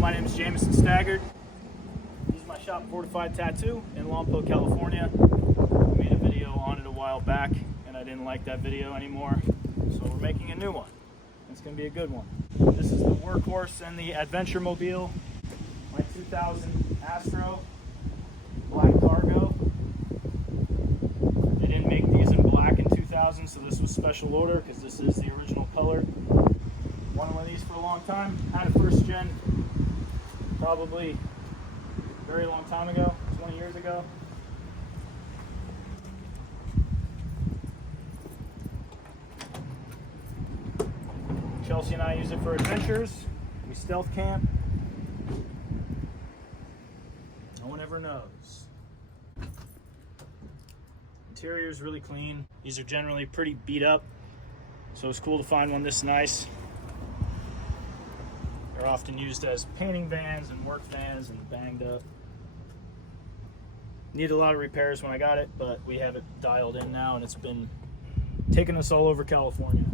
my name is Jameson Staggard. This is my shop, Fortified Tattoo in Lompoc, California. I made a video on it a while back and I didn't like that video anymore, so we're making a new one. It's going to be a good one. This is the workhorse and the adventure mobile, my 2000 Astro black cargo. They didn't make these in black in 2000, so this was special order because this is the original color. Wanted one of these for a long time. Had a first gen probably a very long time ago, 20 years ago. Chelsea and I use it for adventures. We stealth camp. No one ever knows. Interior is really clean. These are generally pretty beat up, so it's cool to find one this nice. They're often used as painting vans and work vans and banged up. Needed a lot of repairs when I got it, but we have it dialed in now and it's been taking us all over California.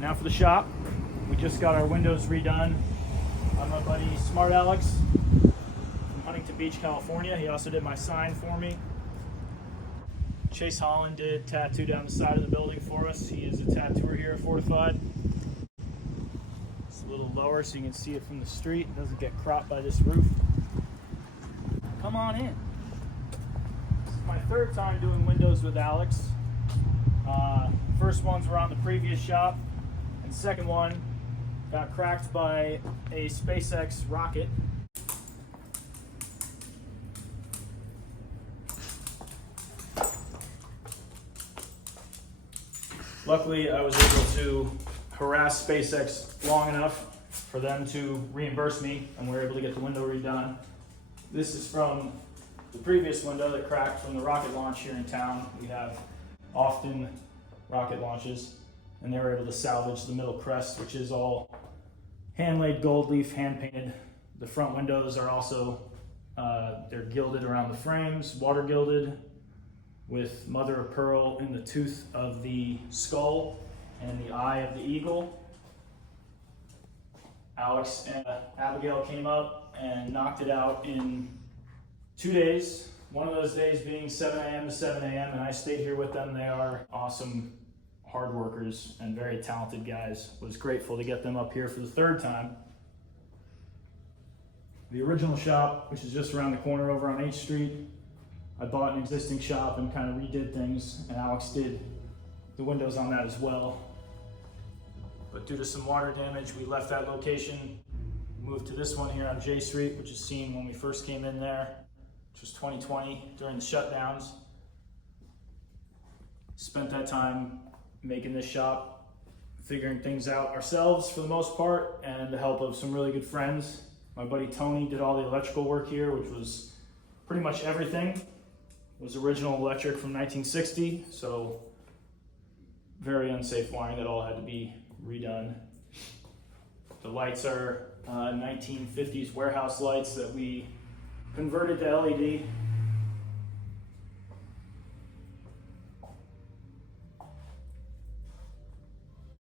Now for the shop. We just got our windows redone by my buddy Smart Alex from Huntington Beach, California. He also did my sign for me. Chase Holland did tattoo down the side of the building for us. He is a tattooer here at Fortified. It's a little lower so you can see it from the street. It doesn't get cropped by this roof. Come on in. This is my third time doing windows with Alex. First ones were on the previous shop. The second one got cracked by a SpaceX rocket. Luckily, I was able to harass SpaceX long enough for them to reimburse me, and we were able to get the window redone. This is from the previous window that cracked from the rocket launch here in town. We have often rocket launches. And they were able to salvage the middle crest, which is all hand-laid gold leaf, hand-painted. The front windows are also, they're gilded around the frames, water gilded, with mother of pearl in the tooth of the skull and the eye of the eagle. Alex and Abigail came up and knocked it out in 2 days. One of those days being 7 a.m. to 7 a.m. and I stayed here with them. They are awesome hard workers and very talented guys. Was grateful to get them up here for the third time. The original shop, which is just around the corner over on H Street, I bought an existing shop and kind of redid things, and Alex did the windows on that as well. But due to some water damage, we left that location, moved to this one here on J Street, which is seen when we first came in there, which was 2020 during the shutdowns. Spent that time making this shop, figuring things out ourselves for the most part, and the help of some really good friends. My buddy Tony did all the electrical work here, which was pretty much everything. It was original electric from 1960, so very unsafe wiring that all had to be redone. The lights are 1950s warehouse lights that we converted to LED.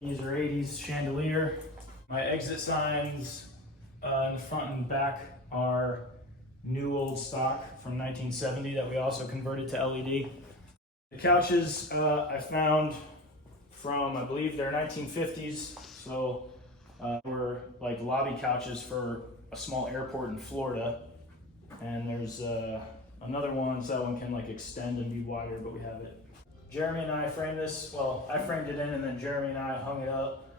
These are 80s chandelier. My exit signs in the front and back are new old stock from 1970 that we also converted to LED. The couches I found from, I believe they're 1950s, so were like lobby couches for a small airport in Florida. And there's another one, so that one can like extend and be wider, but we have it. Jeremy and I framed this. Well, I framed it in and then Jeremy and I hung it up.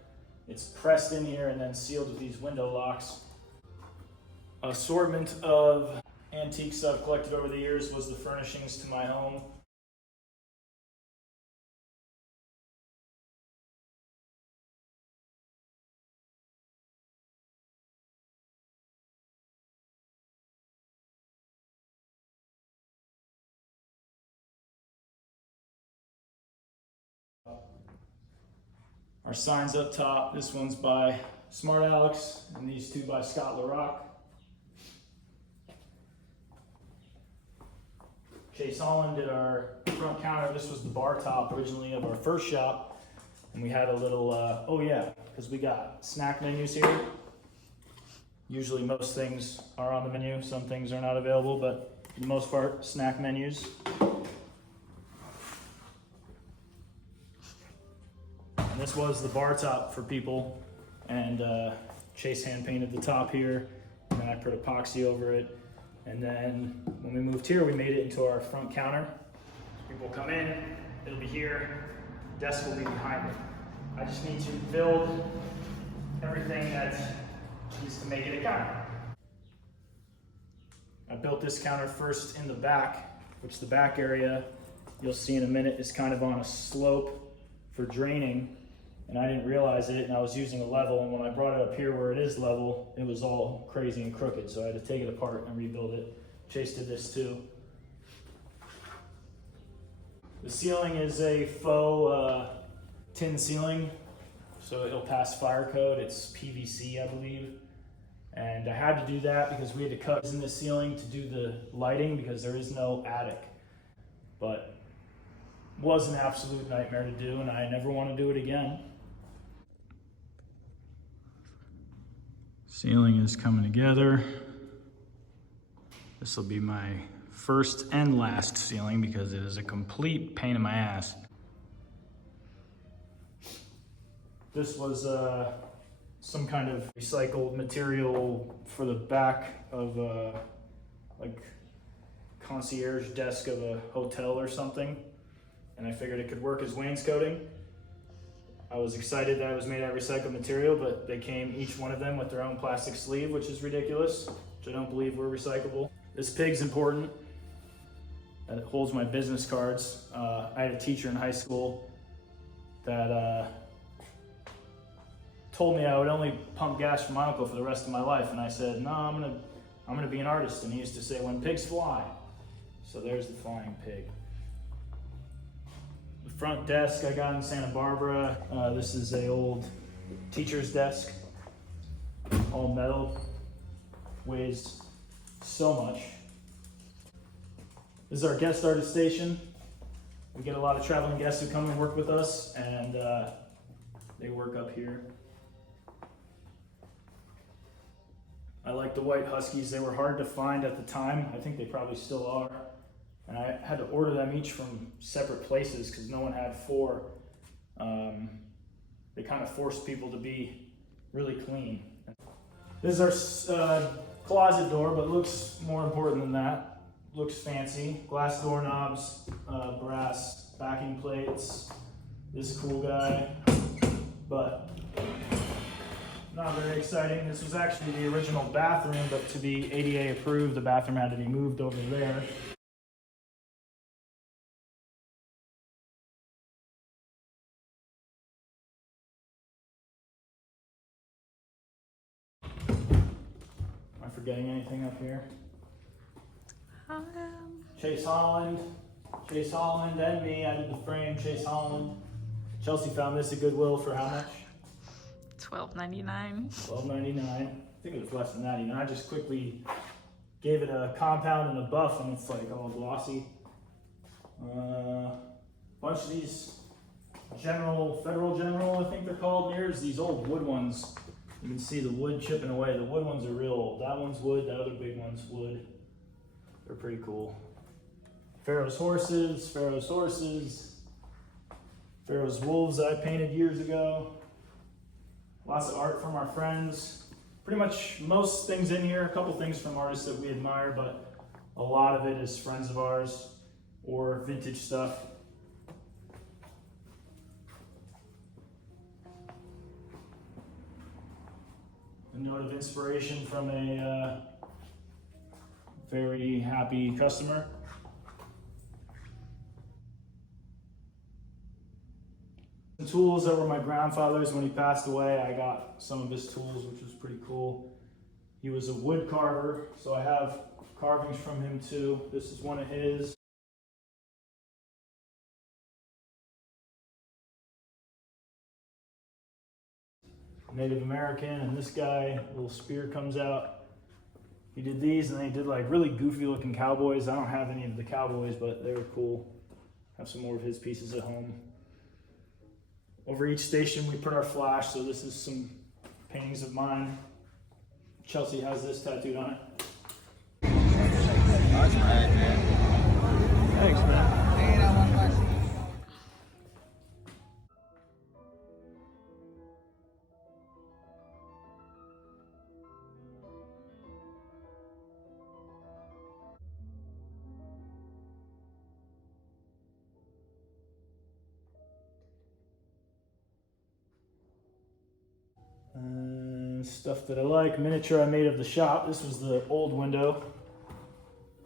It's pressed in here and then sealed with these window locks. Assortment of antiques I've collected over the years was the furnishings to my home. Our signs up top, this one's by Smart Alex, and these two by Scott LaRock. Chase Holland did our front counter. This was the bar top originally of our first shop. And we had a little, oh yeah, because we got snack menus here. Usually most things are on the menu. Some things are not available, but for the most part, snack menus. And this was the bar top for people. And Chase hand painted the top here. And then I put epoxy over it. And then when we moved here, we made it into our front counter. People come in, it'll be here, desk will be behind it. I just need to build everything that needs to make it a counter. I built this counter first in the back, which the back area, you'll see in a minute, is kind of on a slope for draining. And I didn't realize it, and I was using a level, and when I brought it up here where it is level, it was all crazy and crooked, so I had to take it apart and rebuild it. Chase did this too. The ceiling is a faux tin ceiling, so it'll pass fire code. It's PVC, I believe. And I had to do that because we had to cut in the ceiling to do the lighting because there is no attic. But it was an absolute nightmare to do, and I never want to do it again. Ceiling is coming together. This will be my first and last ceiling because it is a complete pain in my ass. This was some kind of recycled material for the back of like concierge desk of a hotel or something. And I figured it could work as wainscoting. I was excited that it was made out of recycled material, but they came, each one of them, with their own plastic sleeve, which is ridiculous, which I don't believe were recyclable. This pig's important, and it holds my business cards. I had a teacher in high school that told me I would only pump gas for my uncle for the rest of my life, and I said, no, I'm gonna be an artist, and he used to say, when pigs fly. So there's the flying pig. The front desk I got in Santa Barbara. This is an old teacher's desk, all metal, weighs so much. This is our guest artist station. We get a lot of traveling guests who come and work with us, and they work up here. I like the white Huskies. They were hard to find at the time. I think they probably still are. And I had to order them each from separate places because no one had four. They kind of forced people to be really clean. This is our closet door, but looks more important than that. Looks fancy. Glass doorknobs, brass backing plates. This cool guy, but not very exciting. This was actually the original bathroom, but to be ADA approved, the bathroom had to be moved over there. Am I forgetting anything up here? Chase Holland and me. I did the frame. Chase Holland. Chelsea found this at Goodwill for how much? $12.99. $12.99. I think it was less than that even. I just quickly gave it a compound and a buff, and it's like all glossy. Bunch of these Federal General, I think they're called mirrors. These old wood ones. You can see the wood chipping away. The wood ones are real old. That one's wood, that other big one's wood. They're pretty cool. Pharaoh's horses, Pharaoh's wolves that I painted years ago. Lots of art from our friends. Pretty much most things in here, a couple things from artists that we admire, but a lot of it is friends of ours or vintage stuff. A note of inspiration from a very happy customer. The tools that were my grandfather's when he passed away, I got some of his tools, which was pretty cool. He was a wood carver, so I have carvings from him too. This is one of his. Native American, and this guy, little spear comes out. He did these, and then he did like really goofy looking cowboys. I don't have any of the cowboys, but they were cool. Have some more of his pieces at home. Over each station we put our flash, so this is some paintings of mine. Chelsea has this tattooed on it. That's right, man. Thanks, man. Stuff that I like, miniature I made of the shop. This was the old window.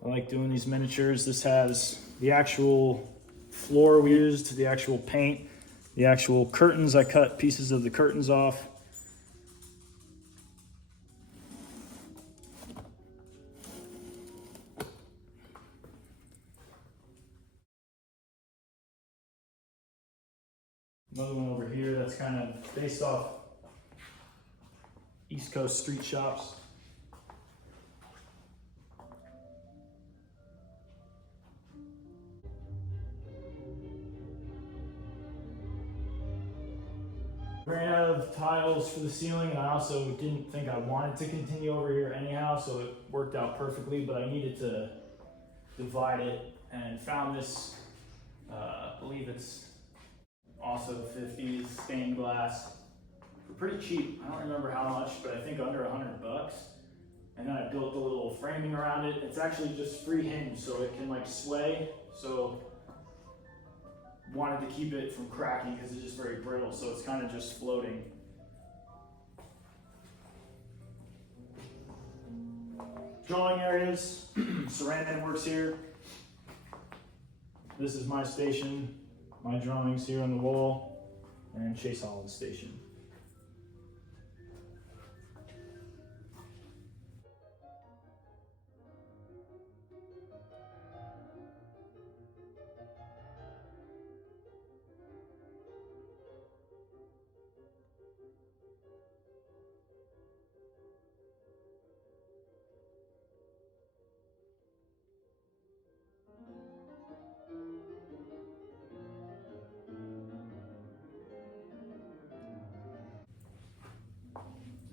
I like doing these miniatures. This has the actual floor we used, the actual paint, the actual curtains. I cut pieces of the curtains off. Another one over here that's kind of based off East Coast street shops. Ran out of tiles for the ceiling, and I also didn't think I wanted to continue over here anyhow, so it worked out perfectly, but I needed to divide it and found this, I believe it's also 50s stained glass. Pretty cheap. I don't remember how much, but I think under $100. And then I built a little framing around it. It's actually just free hinge, so it can like sway. So wanted to keep it from cracking because it's just very brittle, so it's kind of just floating. Drawing areas. Sarandon works here. This is my station. My drawings here on the wall, and Chase Holland's station.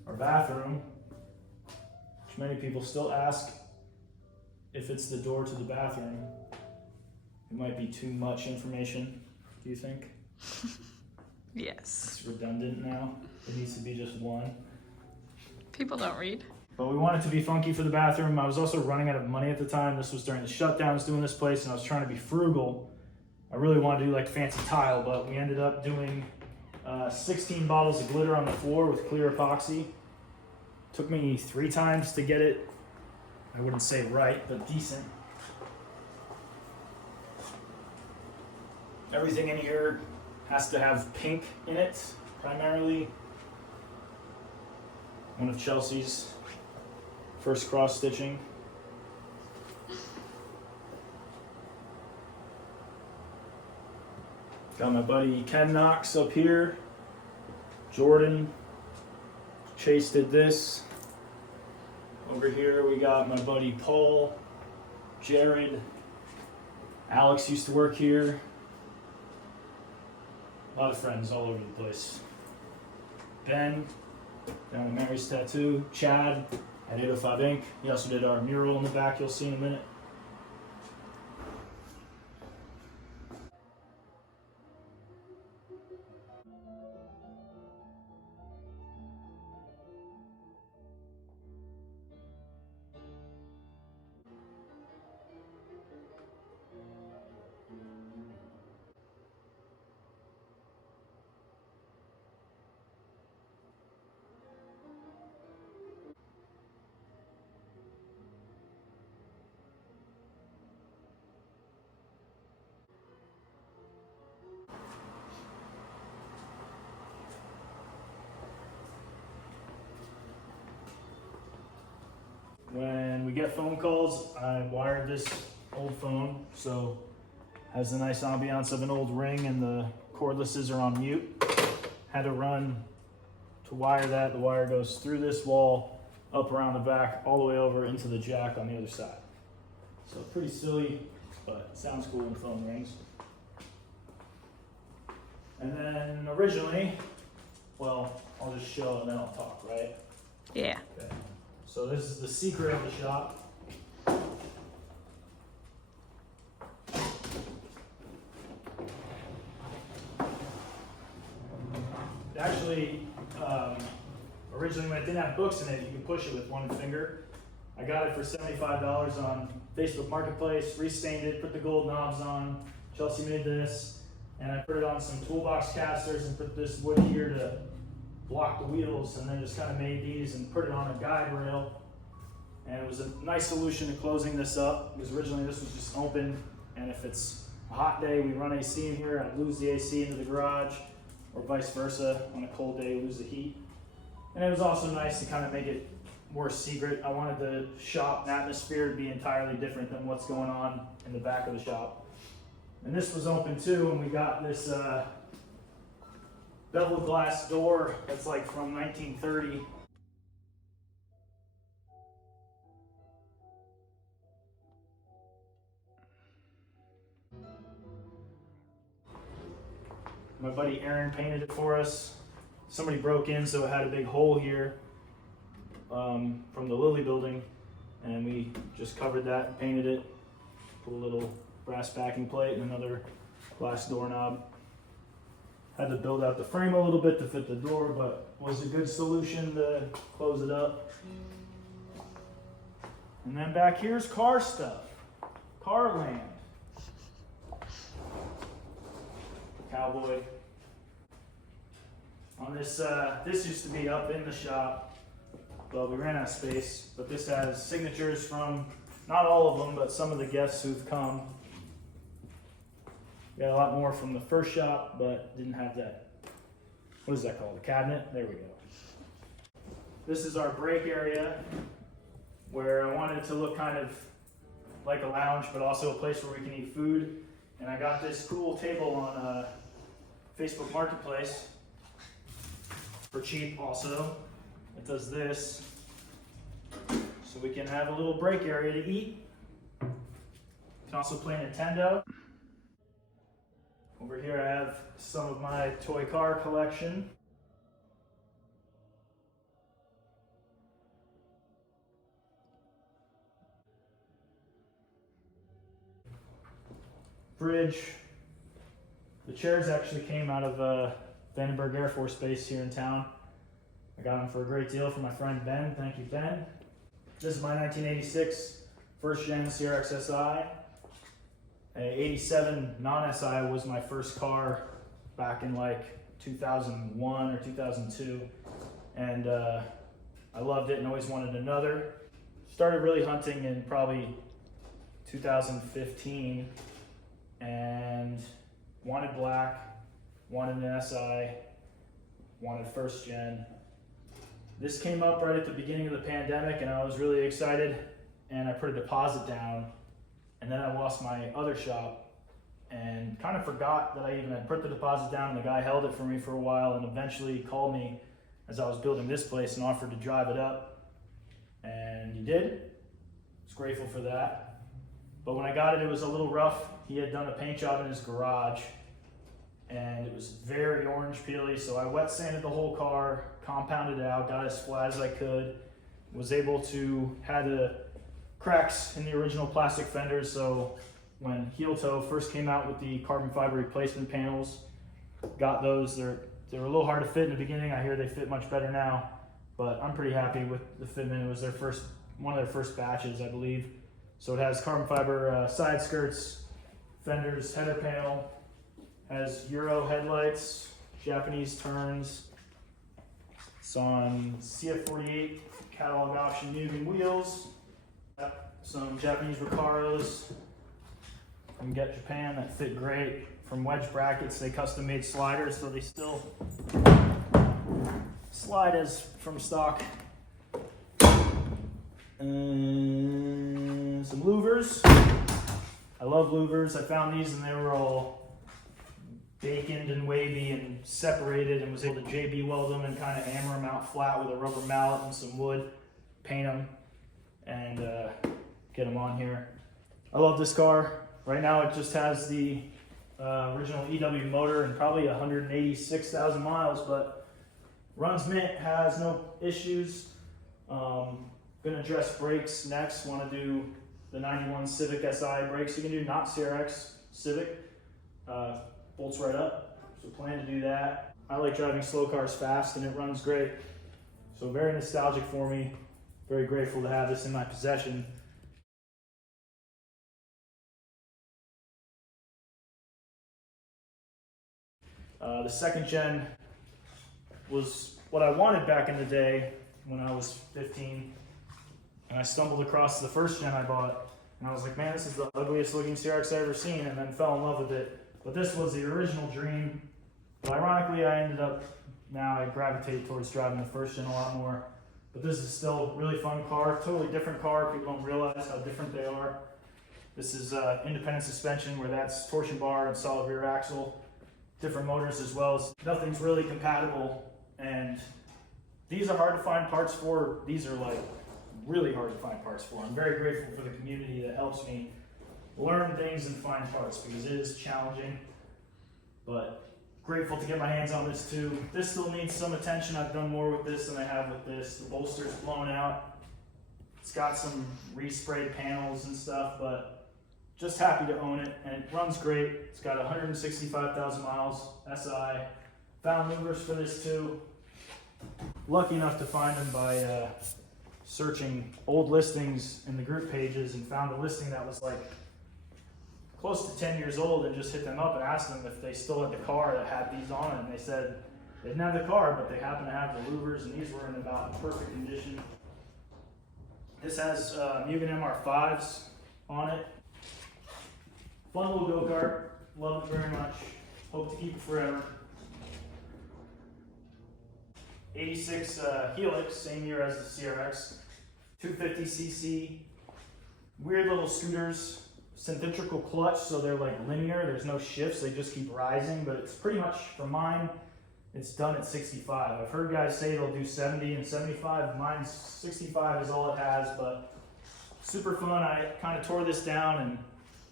Our bathroom, which many people still ask if it's the door to the bathroom. It might be too much information, do you think? Yes. It's redundant now. It needs to be just one. People don't read. But we want it to be funky for the bathroom. I was also running out of money at the time. This was during the shutdowns doing this place, and I was trying to be frugal. I really wanted to do like fancy tile, but we ended up doing 16 bottles of glitter on the floor with clear epoxy. Took me 3 times to get it, I wouldn't say right, but decent. Everything in here has to have pink in it, primarily. One of Chelsea's first cross stitching. Got my buddy Ken Knox up here. Jordan. Chase did this. Over here we got my buddy Paul, Jared. Alex used to work here. A lot of friends all over the place. Ben, down at Mary's Tattoo. Chad at 805 Ink. He also did our mural in the back, you'll see in a minute. When we get phone calls, I wired this old phone, so has the nice ambiance of an old ring, and the cordlesses are on mute. Had to run to wire that. The wire goes through this wall, up around the back, all the way over into the jack on the other side. So pretty silly, but it sounds cool when the phone rings. And then originally, well, I'll just show and then I'll talk, right? Yeah. Okay. So this is the secret of the shop. Actually, originally when it didn't have books in it, you could push it with one finger. I got it for $75 on Facebook Marketplace, restained it, put the gold knobs on. Chelsea made this, and I put it on some toolbox casters and put this wood here to block the wheels, and then just kind of made these and put it on a guide rail. And it was a nice solution to closing this up, because originally this was just open, and if it's a hot day, we run AC in here, I'd lose the AC into the garage, or vice versa. On a cold day, lose the heat. And it was also nice to kind of make it more secret. I wanted the shop and atmosphere to be entirely different than what's going on in the back of the shop. And this was open too, and we got this beveled glass door that's like from 1930. My buddy Aaron painted it for us. Somebody broke in, so it had a big hole here from the Lilly building, and we just covered that and painted it. Put a little brass backing plate and another glass doorknob. Had to build out the frame a little bit to fit the door, but was a good solution to close it up. And then back here's car stuff, car land. Cowboy. On this, this used to be up in the shop, but we ran out of space. But this has signatures from, not all of them, but some of the guests who've come. We got a lot more from the first shop, but didn't have that. What is that called? A cabinet? There we go. This is our break area, where I wanted it to look kind of like a lounge, but also a place where we can eat food. And I got this cool table on Facebook Marketplace for cheap also. It does this, so we can have a little break area to eat. You can also play Nintendo. Over here I have some of my toy car collection. Fridge. The chairs actually came out of Vandenberg Air Force Base here in town. I got them for a great deal from my friend Ben. Thank you, Ben. This is my 1986 first gen CRX SI. A 87 non-SI was my first car back in like 2001 or 2002. And I loved it and always wanted another. Started really hunting in probably 2015 and wanted black, wanted an SI, wanted first gen. This came up right at the beginning of the pandemic and I was really excited, and I put a deposit down, and then I lost my other shop and kind of forgot that I even had put the deposit down, and the guy held it for me for a while and eventually called me as I was building this place and offered to drive it up, and he did. I was grateful for that. But when I got it, it was a little rough. He had done a paint job in his garage and it was very orange peely, so I wet sanded the whole car, compounded it out, got it as flat as I could, was able to, had the cracks in the original plastic fenders, so when Heel Toe first came out with the carbon fiber replacement panels, got those. They were a little hard to fit in the beginning. I hear they fit much better now, but I'm pretty happy with the fitment. It was one of their first batches, I believe. So it has carbon fiber side skirts, fenders, header panel, has Euro headlights, Japanese turns. It's on CF48 catalog option Mugen wheels. Some Japanese Recaros from Get Japan that fit great. From wedge brackets, they custom made sliders, so they still slide as from stock. Some louvers. I love louvers. I found these and they were all baconed and wavy and separated, and was able to JB weld them and kind of hammer them out flat with a rubber mallet and some wood, paint them, and get them on here. I love this car. Right now it just has the original EW motor and probably 186,000 miles, but runs mint, has no issues. Gonna address brakes next. Want to do the 91 Civic SI brakes. You can do not CRX Civic. Bolts right up. So plan to do that. I like driving slow cars fast, and it runs great. So very nostalgic for me. Very grateful to have this in my possession. The second gen was what I wanted back in the day when I was 15. And I stumbled across the first gen I bought, and I was like, man, this is the ugliest looking CRX I've ever seen, and then fell in love with it. But this was the original dream. But ironically, I ended up, now I gravitate towards driving the first gen a lot more. But this is still a really fun car, totally different car. People don't realize how different they are. This is independent suspension, where that's torsion bar and solid rear axle. Different motors as well. Nothing's really compatible, and these are hard to find parts for. These are like really hard to find parts for. I'm very grateful for the community that helps me learn things and find parts, because it is challenging, but grateful to get my hands on this too. This still needs some attention. I've done more with this than I have with this. The bolster's blown out. It's got some resprayed panels and stuff, but just happy to own it, and it runs great. It's got 165,000 miles SI. Found movers for this too. Lucky enough to find them by searching old listings in the group pages, and found a listing that was like close to 10 years old, and just hit them up and asked them if they still had the car that had these on it, and they said they didn't have the car, but they happened to have the louvers, and these were in about perfect condition. This has Mugen MR5s on it. Fun little go-kart, love it very much. Hope to keep it forever. 86 Helix, same year as the CRX. 250cc, weird little scooters. Centrifugal clutch, so they're like linear. There's no shifts, they just keep rising, but it's pretty much, for mine, it's done at 65. I've heard guys say they'll do 70 and 75. Mine's 65 is all it has, but super fun. I kind of tore this down and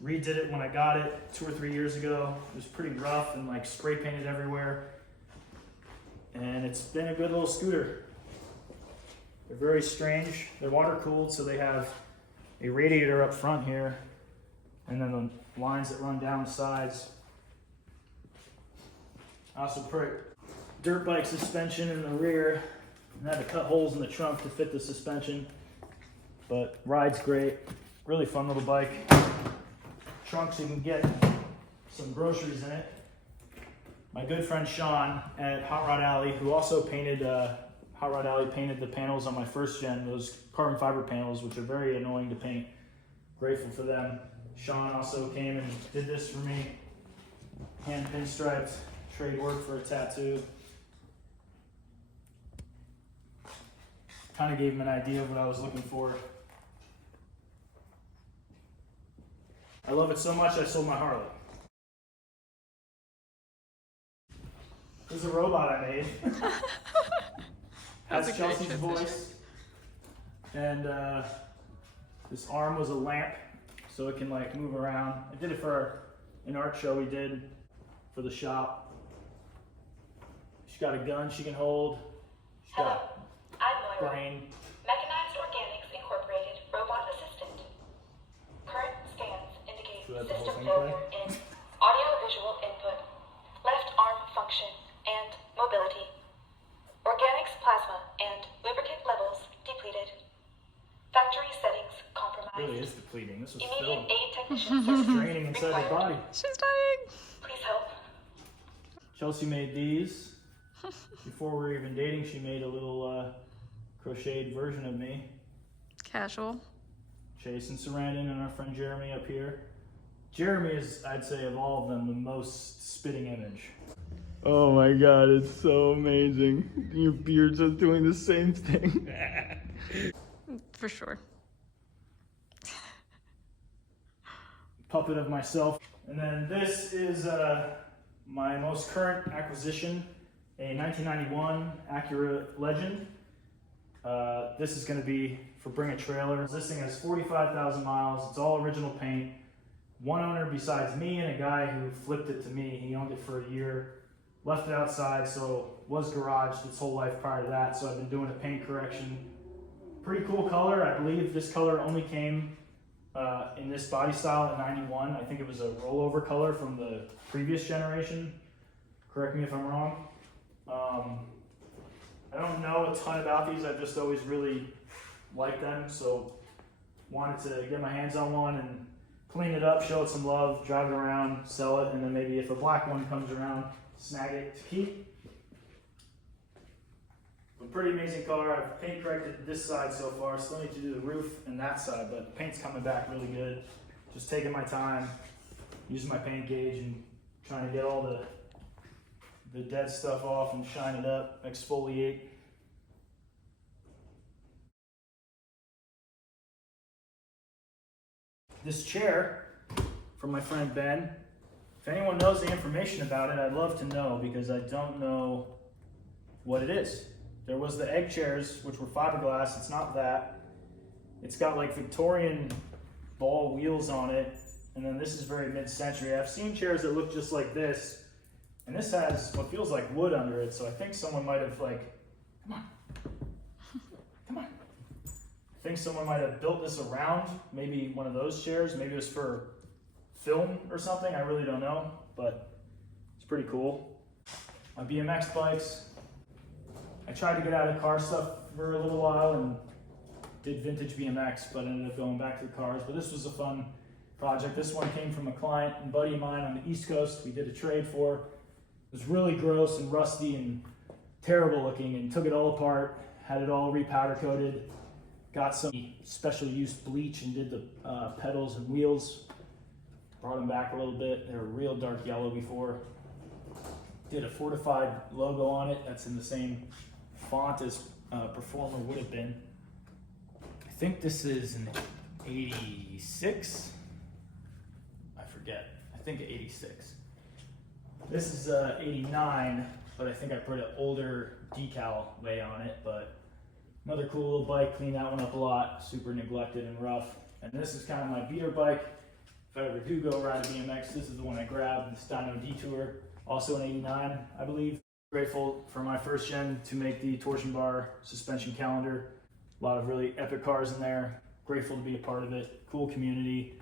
redid it when I got it 2 or 3 years ago. It was pretty rough and like spray painted everywhere. And it's been a good little scooter. They're very strange. They're water cooled, so they have a radiator up front here, and then the lines that run down the sides. I also put dirt bike suspension in the rear, and I had to cut holes in the trunk to fit the suspension. But ride's great. Really fun little bike. Trunk so you can get some groceries in it. My good friend Sean at Hot Rod Alley, who also painted, Hot Rod Alley painted the panels on my first gen, those carbon fiber panels, which are very annoying to paint. Grateful for them. Sean also came and did this for me. Hand pinstriped, trade work for a tattoo. Kind of gave him an idea of what I was looking for. I love it so much I sold my Harley. This is a robot I made. Has Chelsea's voice. And this arm was a lamp, so it can like move around. I did it for an art show we did for the shop. She's got a gun she can hold. She's got I'm Moira, brain. Mechanized Organics Incorporated Robot Assistant. Current scans indicate Should I have the whole system thing failure in audio-visual input, left arm function, and mobility. Organics plasma and lubricant levels depleted. Factory settings It compromised. really is depleting. This was Immediate filmed. aid technicians It's draining inside the required. body. She's dying. Please help. Chelsea made these. Before we were even dating, she made a little crocheted version of me. Casual. Chase and Sarandon and our friend Jeremy up here. Jeremy is, I'd say, of all of them, the most spitting image. Oh my god, it's so amazing. Your beard's just doing the same thing. For sure. Puppet of myself. And then this is My most current acquisition, a 1991 Acura Legend. This is going to be for Bring a Trailer. This thing has 45,000 miles. It's all original paint. One owner besides me and a guy who flipped it to me. He owned it for a year. Left it outside, so was garaged its whole life prior to that. So I've been doing a paint correction. Pretty cool color. I believe this color only came in this body style in '91. I think it was a rollover color from the previous generation. Correct me if I'm wrong. I don't know a ton about these. I've just always really liked them, so wanted to get my hands on one and clean it up, show it some love, drive it around, sell it, and then maybe if a black one comes around, snag it to keep. A pretty amazing car. I've paint corrected this side so far. Still need to do the roof and that side, but the paint's coming back really good. Just taking my time, using my paint gauge and trying to get all the dead stuff off and shine it up, exfoliate. This chair from my friend Ben, if anyone knows the information about it, I'd love to know because I don't know what it is. There was the egg chairs, which were fiberglass. It's not that. It's got like Victorian ball wheels on it. And then this is very mid-century. I've seen chairs that look just like this. And this has what feels like wood under it. So I think someone might have come on. I think someone might have built this around maybe one of those chairs. Maybe it was for film or something. I really don't know, but it's pretty cool. My BMX bikes. I tried to get out of car stuff for a little while and did vintage BMX, but ended up going back to the cars. But this was a fun project. This one came from a client and buddy of mine on the East Coast. We did a trade for. It was really gross and rusty and terrible looking, and took it all apart, had it all repowder coated, got some special use bleach and did the pedals and wheels, brought them back a little bit. They were real dark yellow before. Did a fortified logo on it that's in the same font as Performer would have been. I think this is an 86. I forget. I think 86. This is 89, but I think I put an older decal lay on it. But another cool little bike. Cleaned that one up a lot. Super neglected and rough. And this is kind of my beater bike. If I ever do go ride a BMX, this is the one I grabbed. The Dyno Detour. Also an 89, I believe. Grateful for my first gen to make the torsion bar suspension calendar. A lot of really epic cars in there. Grateful to be a part of it. Cool community.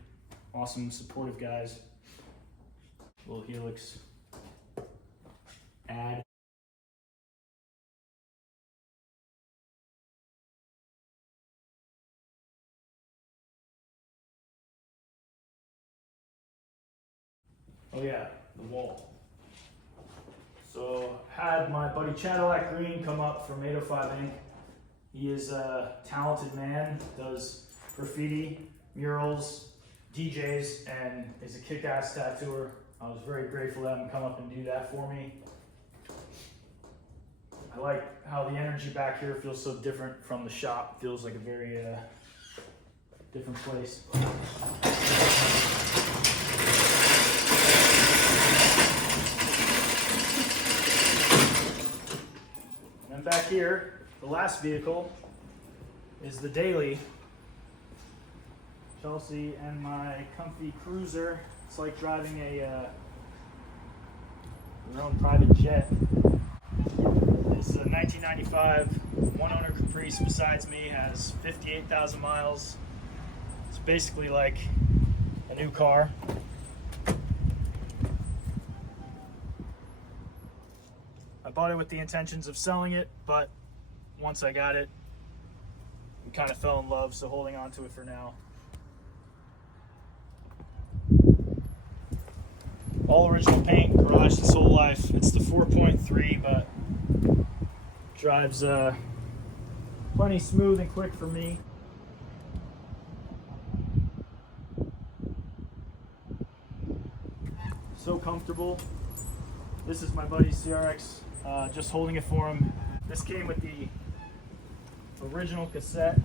Awesome, supportive guys. Little Helix ad. Oh yeah, the wall. So had my buddy Cadillac Green come up from 805 Inc. He is a talented man, does graffiti, murals, DJs, and is a kick-ass tattooer. I was very grateful to have him come up and do that for me. I like how the energy back here feels so different from the shop. Feels like a very different place. And back here, the last vehicle is the daily. Chelsea and my comfy cruiser. It's like driving your own private jet. This is a 1995 one-owner Caprice besides me, has 58,000 miles. It's basically like a new car. I bought it with the intentions of selling it, but once I got it, we kind of fell in love, so holding on to it for now. All original paint, garage this whole life. It's the 4.3, but drives plenty smooth and quick for me. So comfortable. This is my buddy's CRX, just holding it for him. This came with the original cassette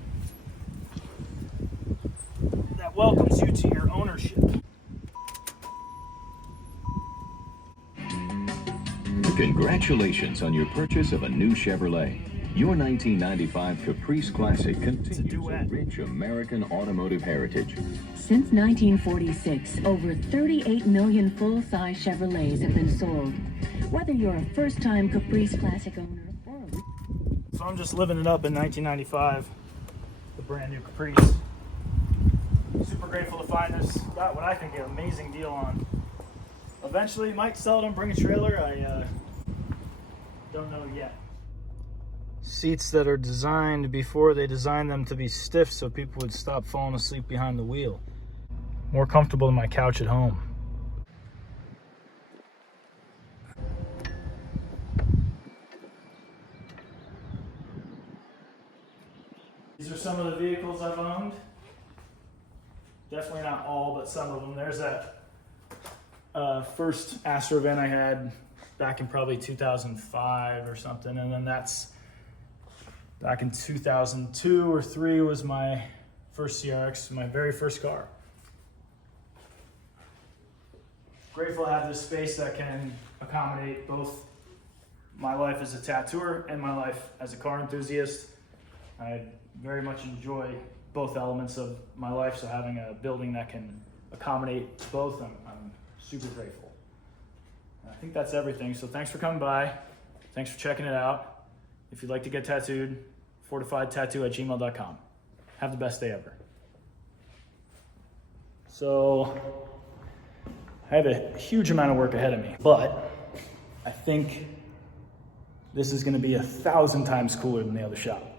that welcomes you to your ownership. Congratulations on your purchase of a new Chevrolet. Your 1995 Caprice Classic continues a rich American automotive heritage. Since 1946, over 38 million full-size Chevrolets have been sold. Whether you're a first-time Caprice Classic owner or So I'm just living it up in 1995, the brand new Caprice. Super grateful to find this. Got what I think an amazing deal on. Eventually might sell it and bring a trailer. I don't know yet. Seats that are designed before they designed them to be stiff so people would stop falling asleep behind the wheel. More comfortable than my couch at home. These are some of the vehicles I've owned. Definitely not all, but some of them. There's that first Astro van I had back in probably 2005 or something, and then that's back in 2002 or 3 was my first CRX, my very first car. Grateful to have this space that can accommodate both my life as a tattooer and my life as a car enthusiast. I very much enjoy both elements of my life, so having a building that can accommodate both, I'm super grateful. I think that's everything, so thanks for coming by. Thanks for checking it out. If you'd like to get tattooed, fortifiedtattoo@gmail.com. Have the best day ever. So, I have a huge amount of work ahead of me, but I think this is gonna be 1,000 times cooler than the other shop.